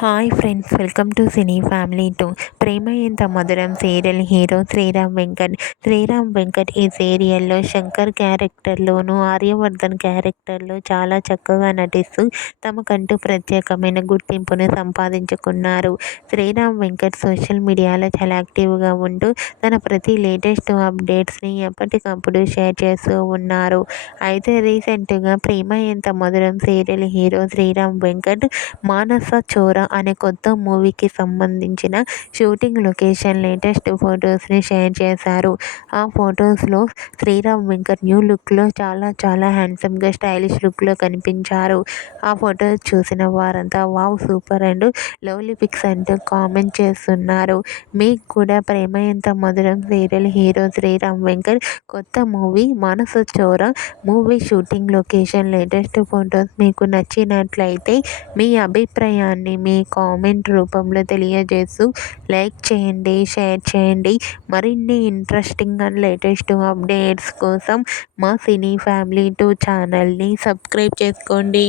Hi friends, welcome to cine family 2. ప్రేమ ఎంత మధురం serial hero Sriram Venkat. Sriram Venkat ఈ సీరియల్లో శంకర్ క్యారెక్టర్లోను, ఆర్యవర్ధన్ క్యారెక్టర్లో చాలా చక్కగా నటిస్తూ తమకంటూ ప్రత్యేకమైన గుర్తింపును సంపాదించుకున్నారు. శ్రీరామ్ వెంకట్ సోషల్ మీడియాలో చాలా యాక్టివ్గా ఉంటూ తన ప్రతి లేటెస్ట్ అప్డేట్స్ని ఎప్పటికప్పుడు షేర్ చేస్తూ ఉన్నారు. అయితే రీసెంట్గా ప్రేమ ఎంత మధురం సీరియల్ హీరో శ్రీరామ్ వెంకట్ మానస చోర అనే కొత్త మూవీకి సంబంధించిన షూటింగ్ లొకేషన్ లేటెస్ట్ ఫొటోస్ని షేర్ చేశారు. ఆ ఫొటోస్లో శ్రీరామ్ వెంకట్ న్యూ లుక్లో చాలా హ్యాండ్సమ్గా స్టైలిష్ లుక్లో కనిపించారు. ఆ ఫొటోస్ చూసిన వారంతా wow super and lovely pics అంటూ కామెంట్ చేస్తున్నారు. మీకు కూడా ప్రేమ ఎంత మధురం సీరియల్ హీరో శ్రీరామ్ వెంకట్ కొత్త movie Manasa Chora movie shooting location latest photos మీకు నచ్చినట్లయితే మీ అభిప్రాయాన్ని మీ కామెంట్ రూపంలో తెలియజేస్తూ లైక్ చేయండి, షేర్ చేయండి. మరిన్ని ఇంట్రెస్టింగ్ అండ్ లేటెస్ట్ అప్డేట్స్ కోసం మా సినీ ఫ్యామిలీ 2 ఛానల్ని సబ్స్క్రైబ్ చేసుకోండి.